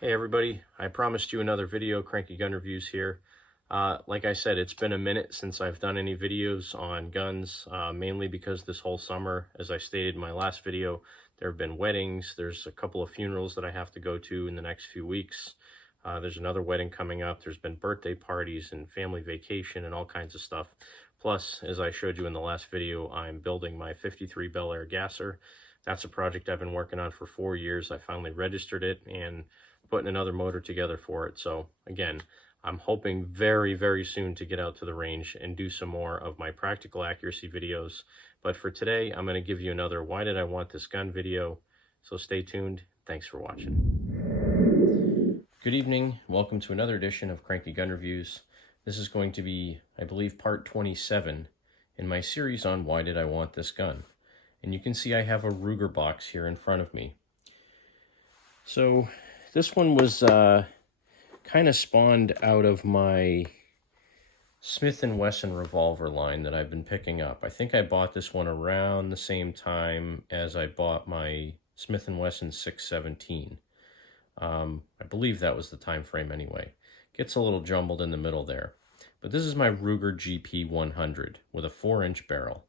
Hey everybody, I promised you another video, Cranky Gun Reviews here. Like I said, it's been a minute since I've done any videos on guns, mainly because this whole summer, as I stated in my last video, there have been weddings, there's a couple of funerals that I have to go to in the next few weeks. There's another wedding coming up, there's been birthday parties and family vacation and all kinds of stuff. Plus, as I showed you in the last video, I'm building my 53 Bel Air gasser. That's a project I've been working on for 4 years. I finally registered it and putting another motor together for it. So again, I'm hoping very, very soon to get out to the range and do some more of my practical accuracy videos. But for today, I'm going to give you another why did I want this gun video. So stay tuned. Thanks for watching. Good evening. Welcome to another edition of Cranky Gun Reviews. This is going to be, I believe, part 27 in my series on why did I want this gun. And you can see I have a Ruger box here in front of me. So this one was kind of spawned out of my Smith & Wesson revolver line that I've been picking up. I think I bought this one around the same time as I bought my Smith & Wesson 617. I believe that was the time frame anyway. Gets a little jumbled in the middle there. But this is my Ruger GP100 with a 4-inch barrel.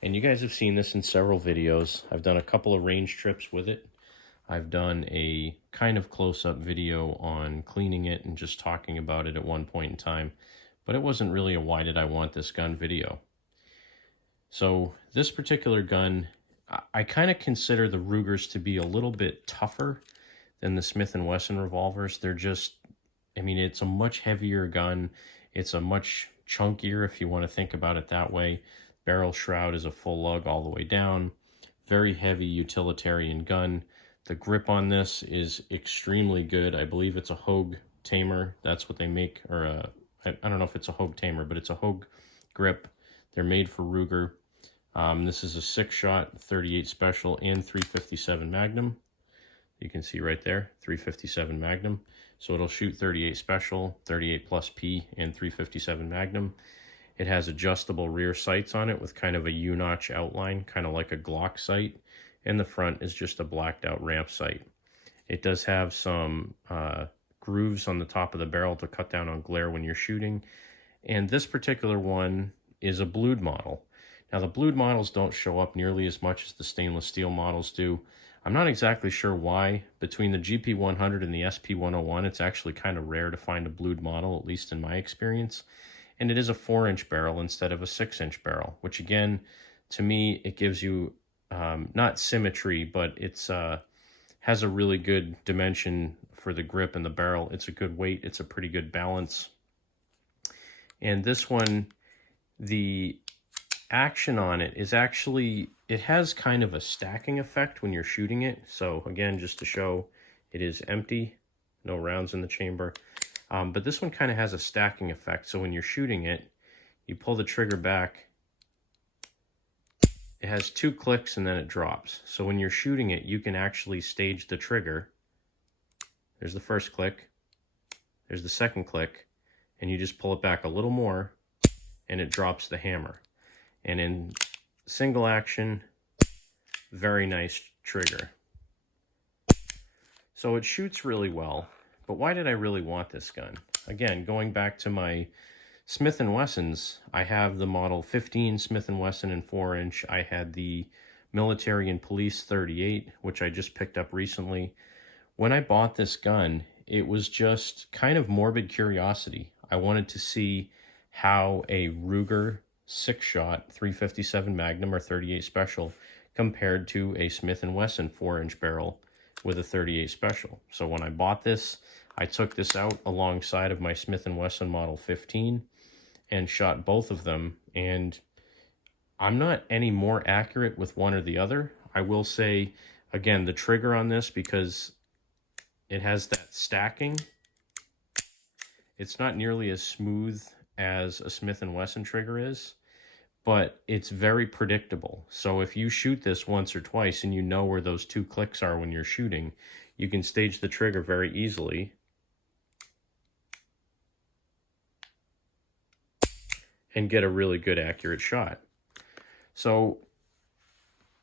And you guys have seen this in several videos. I've done a couple of range trips with it. I've done a kind of close-up video on cleaning it and just talking about it at one point in time, but it wasn't really a why did I want this gun video. So this particular gun, I kind of consider the Rugers to be a little bit tougher than the Smith & Wesson revolvers. They're just, I mean, it's a much heavier gun. It's a much chunkier, if you want to think about it that way. Barrel shroud is a full lug all the way down. Very heavy utilitarian gun. The grip on this is extremely good. I believe it's a Hogue tamer. That's what they make, or I don't know if it's a Hogue tamer, but it's a Hogue grip. They're made for Ruger. This is a 6-shot 38 special and 357 Magnum. You can see right there, 357 Magnum. So it'll shoot 38 special, 38 plus P, and 357 Magnum. It has adjustable rear sights on it with kind of a U-notch outline, kind of like a Glock sight. And the front is just a blacked out ramp sight. It does have some grooves on the top of the barrel to cut down on glare when you're shooting. And this particular one is a blued model. Now the blued models don't show up nearly as much as the stainless steel models do. I'm not exactly sure why. Between the GP100 and the SP101, it's actually kind of rare to find a blued model, at least in my experience. And it is a 4-inch barrel instead of a 6-inch barrel, which again, to me, it gives you not symmetry, but it's has a really good dimension for the grip and the barrel. It's a good weight. It's a pretty good balance. And this one, the action on it is actually, it has kind of a stacking effect when you're shooting it. So again, just to show, it is empty, no rounds in the chamber. But this one kind of has a stacking effect. So when you're shooting it, you pull the trigger back. It has 2 clicks and then it drops. So when you're shooting it, you can actually stage the trigger. There's the first click. There's the second click. And you just pull it back a little more and it drops the hammer. And in single action, very nice trigger. So it shoots really well. But why did I really want this gun? Again, going back to my Smith & Wessons, I have the model 15 Smith & Wesson in 4-inch. I had the military and police 38, which I just picked up recently. When I bought this gun, it was just kind of morbid curiosity. I wanted to see how a Ruger 6-shot 357 Magnum or 38 Special compared to a Smith & Wesson 4-inch barrel with a 38 Special. So when I bought this, I took this out alongside of my Smith & Wesson Model 15 and shot both of them, and I'm not any more accurate with one or the other. I will say, again, the trigger on this, because it has that stacking, it's not nearly as smooth as a Smith & Wesson trigger is, but it's very predictable. So if you shoot this once or twice and you know where those 2 clicks are when you're shooting, you can stage the trigger very easily and get a really good accurate shot. So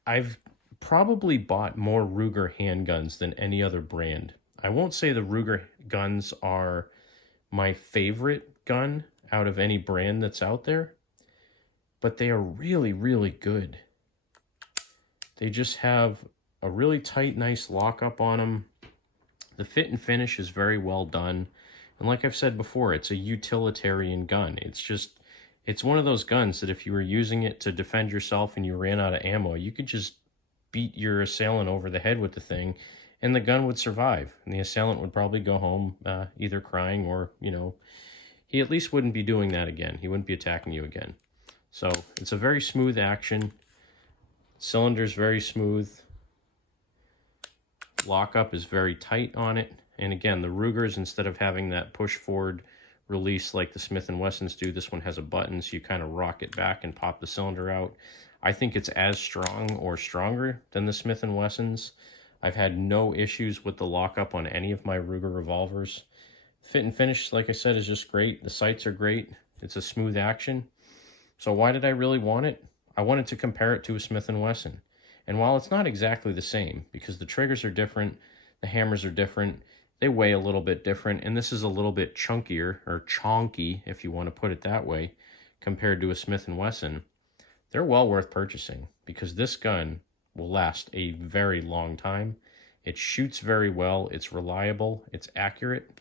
I've probably bought more Ruger handguns than any other brand. I won't say the Ruger guns are my favorite gun out of any brand that's out there, but they are really, really good. They just have a really tight, nice lockup on them. The fit and finish is very well done. And like I've said before, it's a utilitarian gun. It's one of those guns that if you were using it to defend yourself and you ran out of ammo, you could just beat your assailant over the head with the thing and the gun would survive. And the assailant would probably go home either crying or, you know, he at least wouldn't be doing that again. He wouldn't be attacking you again. So it's a very smooth action. Cylinder's very smooth. Lockup is very tight on it. And again, the Rugers, instead of having that push forward release like the Smith & Wessons do, this one has a button, so you kind of rock it back and pop the cylinder out. I think it's as strong or stronger than the Smith & Wessons. I've had no issues with the lockup on any of my Ruger revolvers. Fit and finish, like I said, is just great. The sights are great. It's a smooth action. So why did I really want it? I wanted to compare it to a Smith & Wesson. And while it's not exactly the same, because the triggers are different, the hammers are different, they weigh a little bit different, and this is a little bit chunkier, or chonky, if you want to put it that way, compared to a Smith & Wesson, they're well worth purchasing, because this gun will last a very long time. It shoots very well, it's reliable, it's accurate,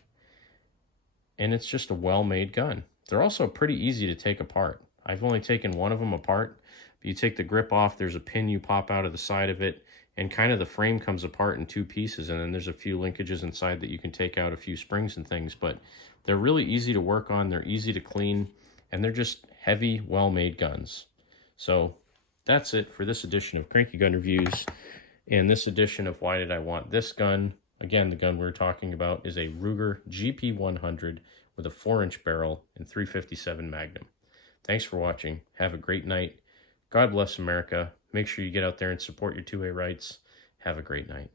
and it's just a well-made gun. They're also pretty easy to take apart. I've only taken one of them apart. But you take the grip off, there's a pin you pop out of the side of it, and kind of the frame comes apart in two pieces, and then there's a few linkages inside that you can take out, a few springs and things, but they're really easy to work on, they're easy to clean, and they're just heavy, well-made guns. So that's it for this edition of Cranky Gun Reviews, and this edition of Why Did I Want This Gun? Again, the gun we're talking about is a Ruger GP100 with a 4-inch barrel and 357 Magnum. Thanks for watching. Have a great night. God bless America. Make sure you get out there and support your 2A rights. Have a great night.